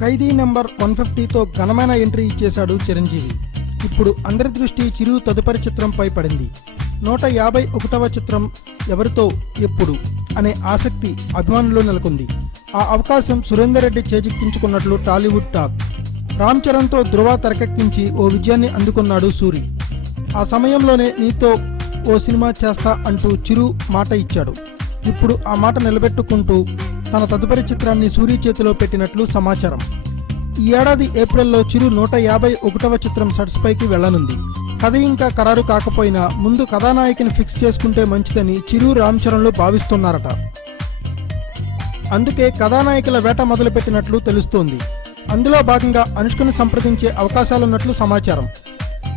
ఖైదీ number 150తో ఘనమైన entry ఇచ్చేశాడు చిరంజీవి. ఇప్పుడు అందరి దృష్టి చిరు తదుపరి చిత్రంపై పడింది. 151వ చిత్రం ఎవరితో ఎప్పుడు అనే ఆసక్తి అభిమానుల్లో నెలకొంది. ఆ అవకాశం సురేందర్ రెడ్డి చేజిక్కించుకున్నట్లు టాలీవుడ్ టాక్. రామ్ చరణ్తో ధృవ తెరకెక్కించి ఓ విజయాన్ని అందుకున్నాడు సూరి. ఆ సమయంలోనే నీతో ఓ సినిమా చేస్తా అంటూ చిరు మాట ఇచ్చాడు. ఇప్పుడు ఆ మాట నిలబెట్టుకుంటూ తన తదుపరి చిత్రాన్ని సూరి చేతిలో పెట్టినట్లు సమాచారం. ఈ ఏడాది ఏప్రిల్లో చిరు 151వ చిత్రం సెట్స్ పైకి వెళ్లనుంది. కథ ఇంకా ఖరారు కాకపోయినా ముందు కథానాయకిని ఫిక్స్ చేసుకుంటే మంచిదని చిరు రామ్ చరణ్లు భావిస్తున్నారట. అందుకే కథానాయకుల వేట మొదలుపెట్టినట్లు తెలుస్తోంది. అందులో భాగంగా అనుష్కను సంప్రదించే అవకాశాలున్నట్లు సమాచారం.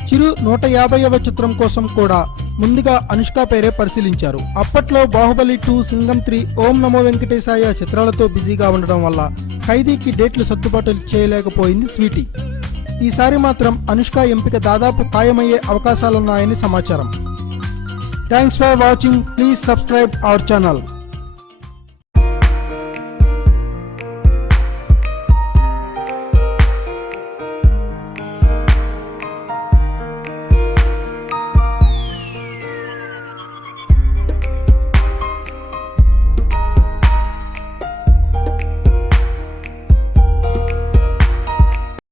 చిరు 150వ చిత్రం కోసం కూడా ముందుగా అనుష్క పేరే పరిశీలించారు. అప్పట్లో బాహుబలి 2, సింగం 3, ఓం నమో వెంకటేశాయ చిత్రాలతో బిజీగా ఉండడం వల్ల ఖైదీకి డేట్లు సర్దుబాటు చేయలేకపోయింది స్వీటీ. ఈసారి మాత్రం అనుష్క ఎంపిక దాదాపు ఖాయమయ్యే అవకాశాలున్నాయని సమాచారం. Thanks for watching. Please subscribe our channel.